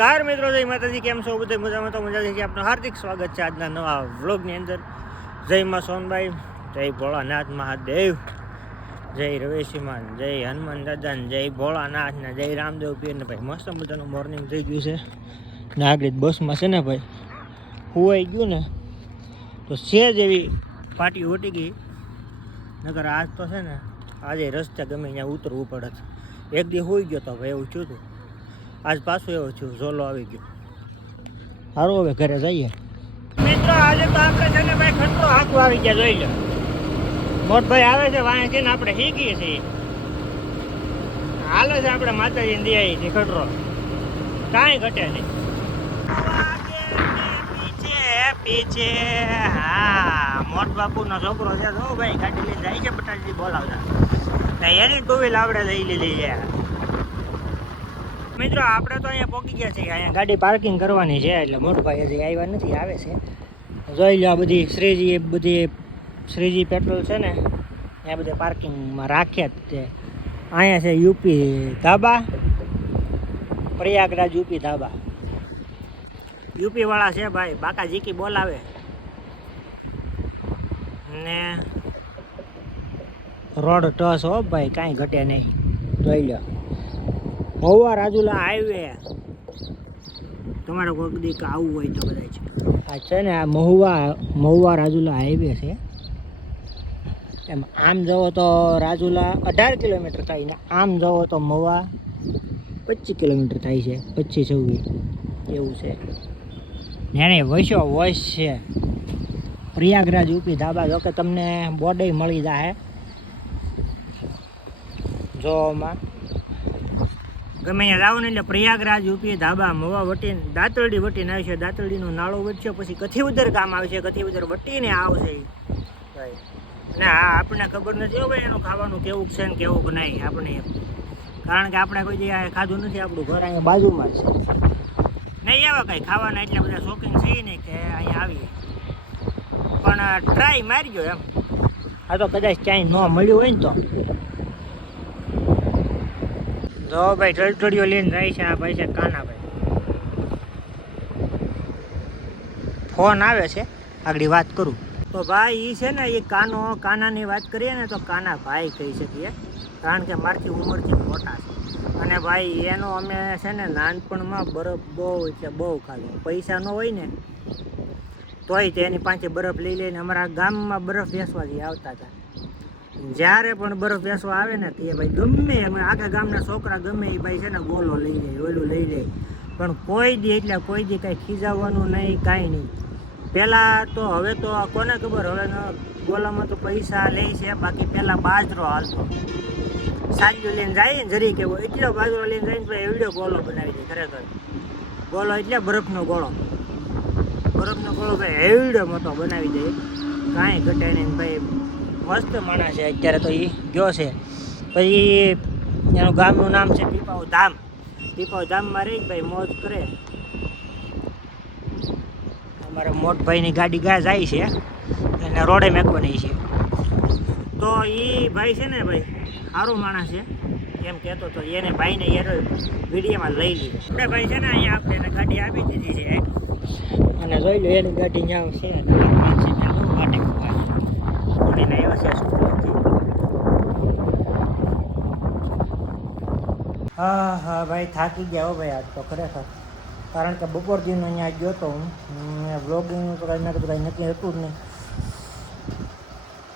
Car મિત્રો જય માતાજી, કેમ છો? બધે મજામાં? તો મજા છે. આપનું હાર્દિક સ્વાગત છે આજના નવા વ્લોગની અંદર. જય માં સોનભાઈ, જય ભોળાનાથ મહાદેવ, જય રવેશીમાન, જય હનુમાન દાદા, જય ભોળાનાથ ને જય રામદેવ પીર ને ભાઈ. મસ્ત મજાનું મોર્નિંગ થઈ ગયું છે ને આગળ બસમાં છે ને ભાઈ હુવાઈ ગયું ને તો સેજ એવી પાટી ઉટી ગઈ. નકર આજ તો છે ને આજે રસ્તે ગમે ત્યાં ઉતરવું પડે. એક દી હોઈ ગયો તો ભાઈ, એવું થયું હતું. આજ પાછું એવું થયું, ઝોલો આવી ગયો. સારું, હવે ઘરે જઈએ મિત્રો. આજે તો આપણે છે ને ભાઈ ખતરો હાથમાં આવી ગયા, જોઈ લો. મોટભાઈ આવે છે વાંહે છે ને આપણે શીખીએ છીએ. હાલો છે આપણે માતાજીને દે છે ખતરો, કાંઈ ઘટે નહીં. પીછે હા, મોટ બાપુનો છોકરો છે તો ભાઈ ગાડી લઈને જાય છે. બટાજી બોલાવતા એની ટુ વ્હીલ આપણે લઈ લીધી છે. મિત્રો આપણે તો અહીંયા પહોંચી ગયા છીએ. અહીંયા ગાડી પાર્કિંગ કરવાની છે એટલે મોટભાઈ હજી આવ્યા નથી, આવે છે. જોઈ લો, આ બધી શ્રીજી પેટ્રોલ છે ને ત્યાં બધે પાર્કિંગમાં રાખ્યા જ તે. અહીંયા છે યુપી ધાબા, પ્રયાગરાજ યુપી ધાબા. યુપી વાળા છે ભાઈ, બાકા જીકી બોલાવે ને રોડ ટસ હો ભાઈ, કાંઈ ઘટે નહીં. જોઈ લો, મહુવા રાજુલા હાઈવે. તમારે કોઈક દી આવવું હોય તો કદાચ આ છે ને આ મહુવા રાજુલા હાઈવે છે. એમ આમ જવો તો રાજુલા 18 કિલોમીટર થાય ને આમ જવો તો મહુવા 25 કિલોમીટર થાય છે, 25-26 એવું છે. એને વૈશો વોઇસ છે પ્રયાગરાજ યુપી ધાબા. જો કે તમને બોર્ડે મળી જાય જોવામાં. ગમે અહીંયા જાવ ને એટલે પ્રયાગરાજ યુપી ધાબા, મવા વટીને દાંતરડી વટીને આવશે. દાંતરડીનું નાળો વટશે, પછી કથીઉદર ગામ આવશે, કથીઉદર વટીને આવશે ભાઈ. અને હા, આપણને ખબર નથી હો ભાઈ એનું ખાવાનું કેવું છે ને કેવું નહીં આપણે, કારણ કે આપણે કોઈ જગ્યાએ ખાધું નથી. આપણું ઘર અહીંયા બાજુમાં જ છે. નહીં આવે કંઈ ખાવાના એટલા બધા શોખીન છે નહીં કે અહીંયા આવીએ, પણ ટ્રાય મારજો એમ. આ તો કદાચ ક્યાંય ન મળ્યું હોય ને તો જો ભાઈ ટળટળીઓ લઈને જાય છે. આ ભાઈ છે કાનાભાઈ, ફોન આવે છે, આગળ વાત કરું તો ભાઈ એ છે ને એ કાનાની વાત કરીએ ને તો કાના ભાઈ કહી શકીએ, કારણ કે મારથી ઉંમરથી મોટા છે. અને ભાઈ એનો અમે છે ને નાનપણમાં બરફ બહુ એટલે બહુ ખાધો. પૈસા ન હોય ને તોય તેની પાસે બરફ લઈ લઈને અમારા ગામમાં બરફ વેચવાથી આવતા હતા. જ્યારે પણ બરફ વેચવા આવે ને તે ભાઈ ગમે આખા ગામના છોકરા ગમે એ ભાઈ છે ને ગોલો લઈ લે, ઓલું લઈ લે, પણ કોઈ દી એટલે કોઈ દી કાંઈ ખીજાવવાનું નહીં, કાંઈ નહીં. પહેલાં તો, હવે તો કોને ખબર, હવે ગોલામાં તો પૈસા લે છે, બાકી પહેલાં બાજરો હાલતો. સાજ્યું લઈને જાય ને જરી કેવો એટલો બાજરો લઈને જાય ને તો એવડો ગોલો બનાવી દે. ખરેખર ગોલો એટલે બરફનો ગોળો ભાઈ એવડો મોટો બનાવી દે, કાંઈ ઘટે નહીં ભાઈ. મસ્ત માણસ છે. અત્યારે તો એ ગયો છે. પછી એનું ગામનું નામ છે પીપાવ ધામ. પીપાવ ધામમાં રહી ભાઈ મોજ કરે. અમારા મોટભાઈની ગાડી જાય છે એને રોડે મેકવાની છે. તો એ ભાઈ છે ને ભાઈ સારું માણસ છે એમ કહેતો તો. એને ભાઈને યાર વિડીયોમાં લઈ લીધો. આપણે ભાઈ છે ને અહીંયા આપણે એને ગાડી આપી દીધી છે અને જોઈ લો એની ગાડી ત્યાં છે ને માટે હા હા ભાઈ, થાકી ગયા હો ભાઈ આજ તો ખરેખર. કારણ કે બપોર દીનો અહીંયા ગયો તો હું વ્લોગિંગનું તો કાંઈ કાંઈ નક્કી હતું જ નહીં.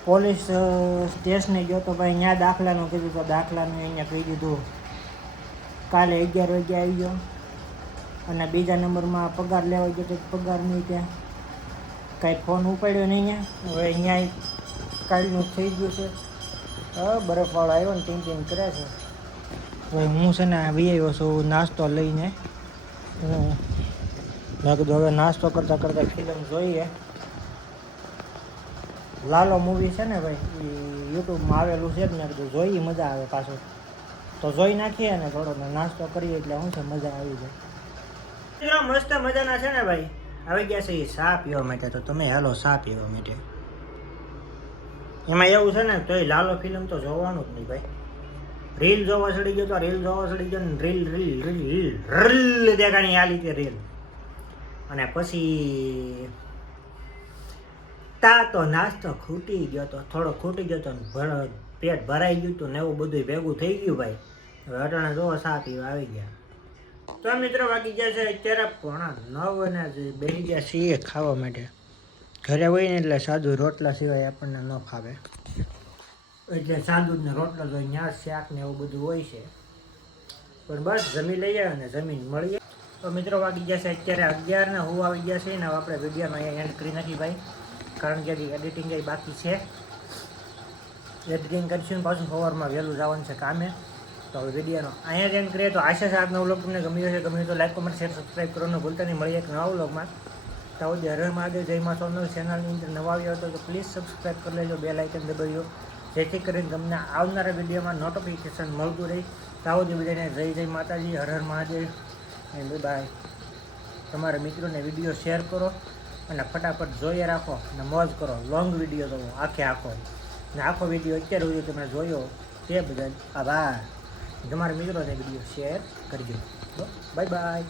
પોલીસ સ્ટેશને ગયો તો ભાઈ, ત્યાં દાખલાનું કીધું તો દાખલાનું અહીંયા કહી દીધું કાલે 11 વાગે આવી ગયો. અને બીજા નંબરમાં પગાર લેવા ગયો તો પગાર નહીં, ત્યાં કાંઈ ફોન ઉપાડ્યો નહીં. અહીંયા હવે અહીંયા કાલનું થઈ ગયું છે. બરફવાળો આવ્યો ને ટીમ કરે છે. હવે હું છે ને આવી આવ્યો છું નાસ્તો લઈને. મેં કીધું હવે નાસ્તો કરતાં કરતાં ફિલ્મ જોઈએ. લાલો મૂવી છે ને ભાઈ, એ યુટ્યુબમાં આવેલું છે જ. મેં કીધું જોઈએ, મજા આવે પાછું તો જોઈ નાખીએ ને થોડો નાસ્તો કરીએ એટલે શું છે મજા આવી જાય. મસ્ત મજાના છે ને ભાઈ આવી ગયા છે એ ચા પીવા માટે. તો તમે હાલો ચા પીવા માટે. એમાં એવું છે ને તોય લાલો ફિલ્મ તો જોવાનું જ નહીં ભાઈ. રીલ જોવા ચડી ગયો તો રીલ જોવા ચડી ગયો ને રીલ રીલ રીલ રીલ દેખાણી આ રીતે રીલ. અને પછી તા તો નાસ્તો ખૂટી ગયો તો, થોડો ખૂટી ગયો તો પેટ ભરાઈ ગયું હતું ને એવું બધું ભેગું થઈ ગયું ભાઈ. હવે અટાણે જોવો સા પીવા આવી ગયા. તો મિત્રો વાગી ગયા છે અત્યારે 8:45 અને બેસી ગયા છીએ ખાવા માટે. ઘરે હોય ને એટલે સાદું રોટલા સિવાય આપણને ન ખાવે, એટલે સાદું ને રોટલા તો અહીંયા શાક ને એવું બધું હોય છે. પણ બસ જમી લઈએ અને જમીન મળીએ. તો મિત્રો વાગી ગયા છે અત્યારે 11 ને હું આવી ગયા છે ને આપણે વિડીયોનો અહીંયા એન્ડ કરી નાખી ભાઈ, કારણ કે હજી એડિટિંગ કંઈ બાકી છે. એડિટિંગ કરીશું પાછું સવારમાં વહેલું જવાનું છે કામે. તો હવે વિડીયોનો અહીંયા જ એન્ડ કરીએ. તો આશા છે આજનો વ્લોગ તમને ગમ્યો છે. ગમ્યું તો લાઈક કમેન્ટ શેર સબસ્ક્રાઈબ કરવાનું ભૂલતા નહીં. મળીએ એક નવા વ્લોગમાં. તો હર હર મહાદેવ, જય મા સોનલ. ચેનલની અંદર નવા આવ્યો હતો તો પ્લીઝ સબસ્ક્રાઈબ કરી લેજો, બેલ આઇકન દબાવ્યો, જેથી કરીને તમને આવનારા વિડીયોમાં નોટિફિકેશન મળતું રહે. તો બધાને જય જય માતાજી, હર હર મહાદેવ એન્ડ બાય. તમારા મિત્રોને વિડીયો શેર કરો અને ફટાફટ જોઈએ રાખો અને મોજ કરો. લોંગ વિડીયો તો આખો ને આખો વિડીયો અત્યારે સુધી તમે જોયો તે બદલ આભાર. તમારા મિત્રોને વિડીયો શેર કરજો. Bye bye.